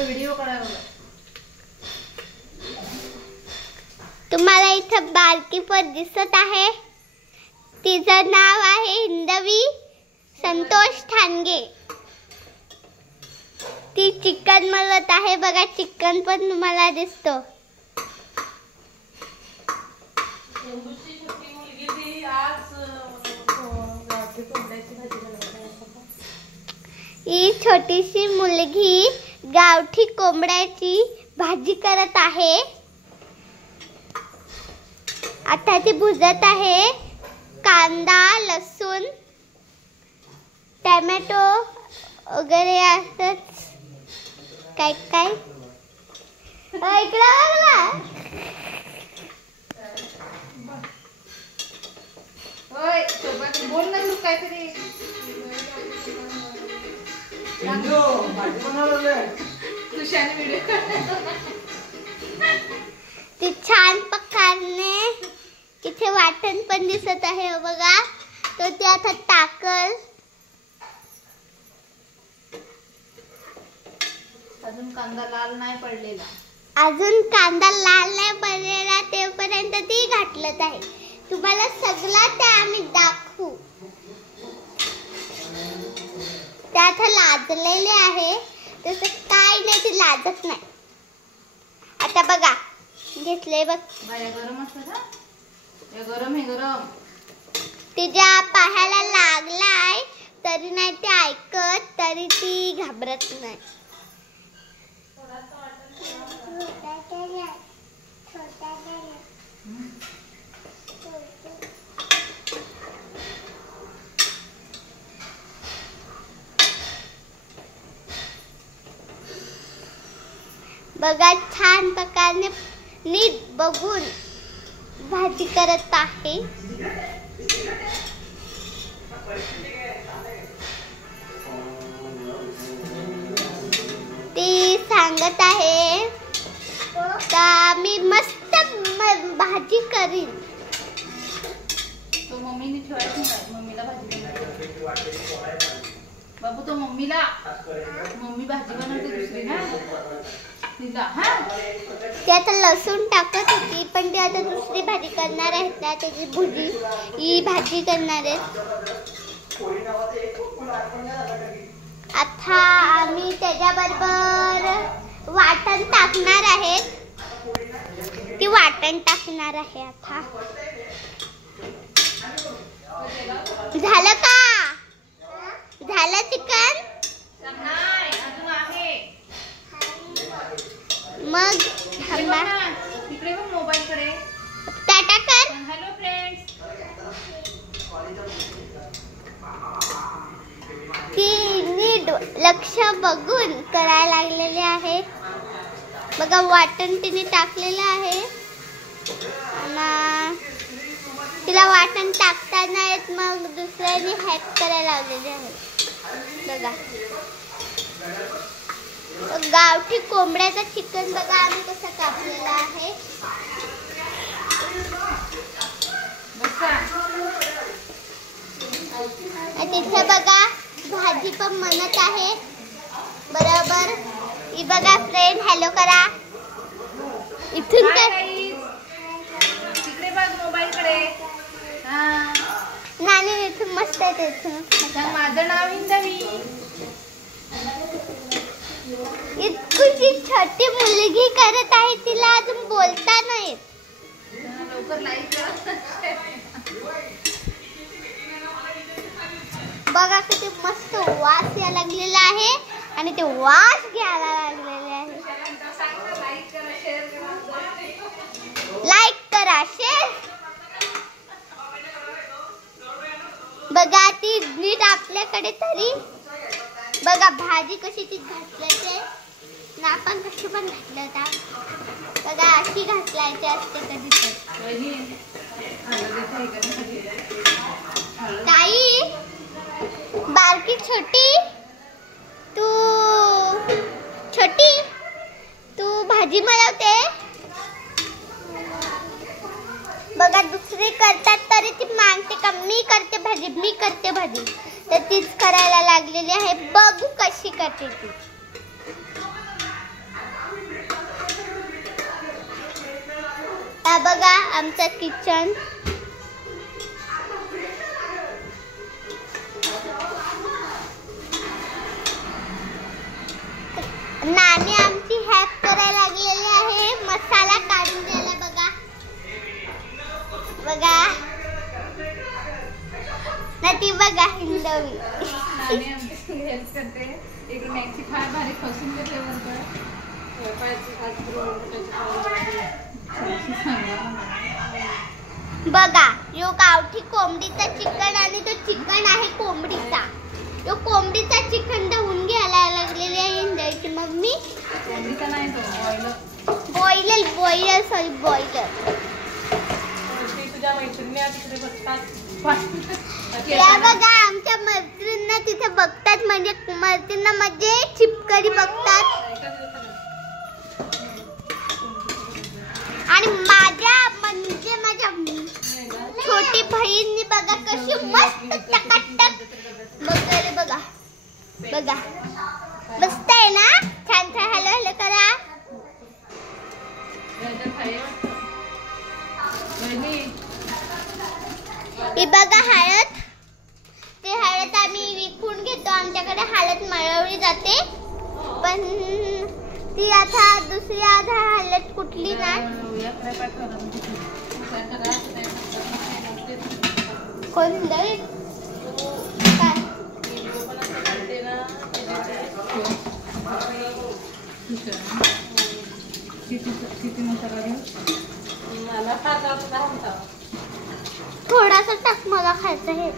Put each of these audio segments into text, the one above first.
Video करायला तुम्हाला इथं बारकी पण दिसत आहे. तिचं नाव आहे हिंदवी संतोष ठाणगे. ती चिकन मळत आहे बघा. चिकन पण तुम्हाला दिसतो. ही छोटीशी मुलगी गावठी कोंबड्याची भाजी करत आहे. आता ती भुजत आहे. कांदा, लसूण, टोमॅटो वगैरे असत. काय काय इकडे बघा. ओय सोबत बोल ना तू काहीतरी. भाजी बनवले तुझ्याने व्हिडिओ. ती छान प्रकारे इथे वाटण पण दिसत आहे बघा. तो ती आता टाकल. अजून कांदा लाल नाही पडलेला. अजून कांदा लाल नाही पडलेला तेपर्यंत ती घातलत आहे. तुम्हाला सगळा ते आम्ही दाखवू. त्यात लाजलेले आहे. तसं काय नाही, ती लाजत नाही. आता बघा घेतले बघ. बाया गरम असतं ना. हे गरम हे गरम. तिच्या पायाला लागलाय तरी नाही ती ऐकत. तरी ती घाबरत नाही. बघा छान प्रकारे नीट बघून भाजी करत आहे. ती सांगत आहे का मी मस्त भाजी करीन. तो मम्मीने ठेवायची नाही. मम्मीला भाजी बाबू. तो मम्मीला मम्मी भाजी बनवते दुसरी ना तिला. हा ती आता लसूण टाकत होती पण ती आता दुसरी भाजी करणार आहे. त्याची भुजी ही भाजी करणार आहे. आता आम्ही त्याच्याबरोबर वाटण टाकणार आहेत. ती वाटण टाकणार आहे आता. झालं का? झालं चिकन? मग तिकडे बघ मोबाईल कडे. टाटा कर. Hello friends. ती नीट लक्ष बघून करायला लागलेले आहे. बघा वाटण तिने टाकलेलं आहे. तिला वाटण टाकता नाही येत. मग दुसऱ्याने हेल्प करायला लावलेले आहे. बघा गावठी कोंबड्याचा चिकन बघा आम्ही कसं कापलेला आहे. तिथे बघा भाजी पण बनत आहे बरोबर. ही बघा फ्रेंड हॅलो करा. इथून तिकडे बघ मोबाईल कडे. नानी इथून मस्त आहे. इथून माझं नाव हिंदवी. इतकी छोटी मुलगी करत आहे. तिला अजून बोलता नाही. लवकर लाईक करा. बघा किती मस्त वास यायला लागलेला आहे. आणि ते वास घ्यायला लागलेले आहे. लाईक करा शेअर. बघा ती नीट आपल्याकडे तरी बघा भाजी कशी ती घातल्याचे ना. आपण कशी पण घातलं होता बघा. अशी घातल्याची असते कधी ताई. बारकी छोटी तू भाजी बनवते बघा. दुसरी करतात तरी ती मानते का मी करते भाजी. तर तीच करायला लागलेली आहे. बघू कशी करते ती. बघा आमचं किचन. नानी आमची हेल्प करायला लागलेली आहे मसाला काढून द्यायला. बघा बघा ना ती बघा हिंदवी. नानी आमची हेल्प करते. इकडे मॅक्सी फार भारी फसून घेते म्हणतो. बघा यो गावठी कोंबडीचा चिकन आणि तो चिकन आहे कोंबडीचा. तो कोंबडीचा चिकन धुवून घ्यायला लागलेली आहे हिंदवीची मम्मी. कोंबडीचा नाही तो बॉयलर सॉरी बॉयलर. तुझ्या मैत्रिणी तिकडे बघतात. या बघा आमच्या मैत्रिणींना तिथे बघतात म्हणजे मैत्रिणींना म्हणजे चिपकरी बघतात. आणि माझ्या छोटी बहीणनी बघा कशी मस्त टकाटक बघायला. बघा बघा मस्त आहे ना. छान छान हॅलो हॅलो करा. ही बघा हळद. ते हळद आम्ही विकून घेतो. आमच्याकडे हळद मळवली जाते पण ती आता दुसरी आता हळद कुठली नाही. कोणती काय किती मसाला घेऊ. थोडासा टाक मला खायचं हे.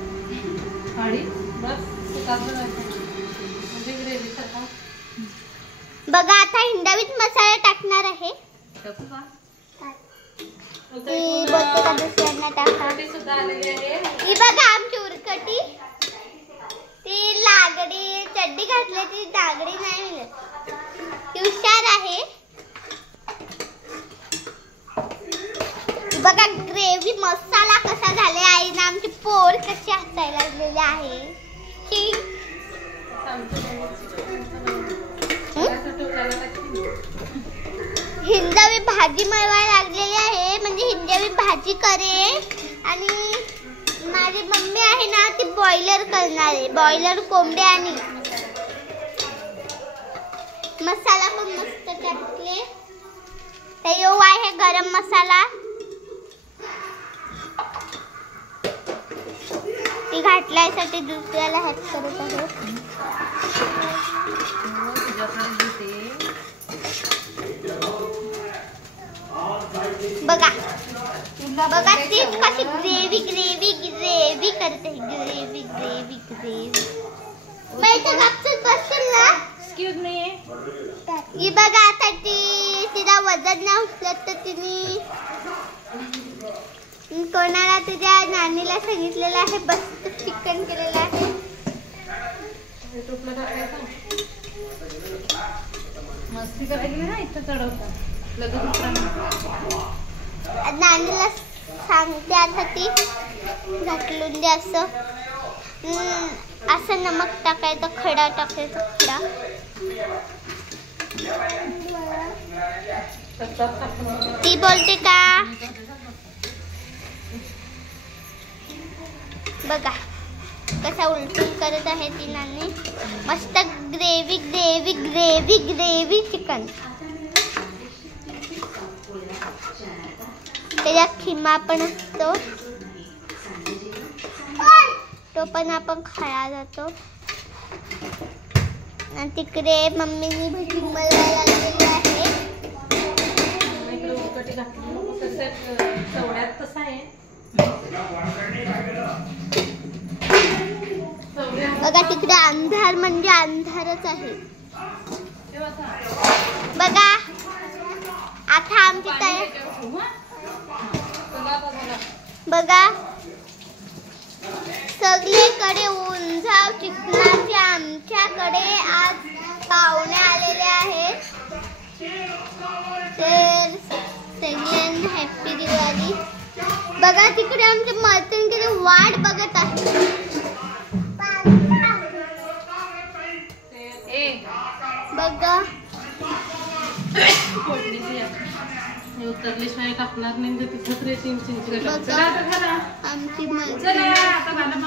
बघा आता हिंदवीत मसाला टाकणार आहे. ती बोलते का दुसऱ्यांना टाका. ही बघा आमची उरकटी. ती लागडी चड्डी घातली ती लागडी नाही मिळत. ती हुशार आहे. बघा ग्रेव्ही मसाला कसा झाले आहे ना. आमची पोर कशी हसायला लागलेली आहे. हिंदवी भाजी मळवायला लागलेली आहे म्हणजे हिंदवी भाजी करेल. आणि माझी मम्मी आहे ना ती बॉयलर करणार आहे. बॉयलर कोंबड्या आणि मसाला पण मस्त टाकले. तर यो आहे गरम मसाला. ती घातल्यासाठी दुसऱ्याला हेल्प करत आहे. बघा बघा ती कशी ग्रेव्ही ग्रेव्ही ग्रेव्ही करते. ग्रेव्ही ग्रेव्ही ग्रेव्ही बैठक आपचं बसेल ना. Excuse me. ही बघा आता ती तिला वजन नाही उचलत तर तिने कोणाला तुझ्या नानीला सांगितलेलं आहे बस चिकन केलेलं आहे. मस्ती करायला ना इथं चढवतात. नानीला सांगते आता ती घातलून दे असं. असं नमक टाकायचं खडा टाकायचा खडा. ती बोलते का बघा कसा उलटून करत आहे ती नानी. मस्त gravy gravy gravy gravy chicken. त्याच्यात खिमा पण असतो तो पण आपण खायला जातो. आणि तिकडे मम्मीनी भजी मळवायला लागलेली आहे. बघा तिकडे अंधार म्हणजे अंधारच आहे. बघा आता आमची तयारी. बघा सगळीकडे उंझाव चिकनाचे आमच्याकडे आज पाहुणे आलेले आहेत. तर सगळ्यांना हॅपी दिवाळी. बघा तिकडे आमच्या मैत्रिणीकडे वाट बघत आहे. बघा हे उतरल्याशिवाय टाकणार नाही, तिथंच रेटिंग चिंच. बघा. चला आता घरा. आमची मजा. चला आता मला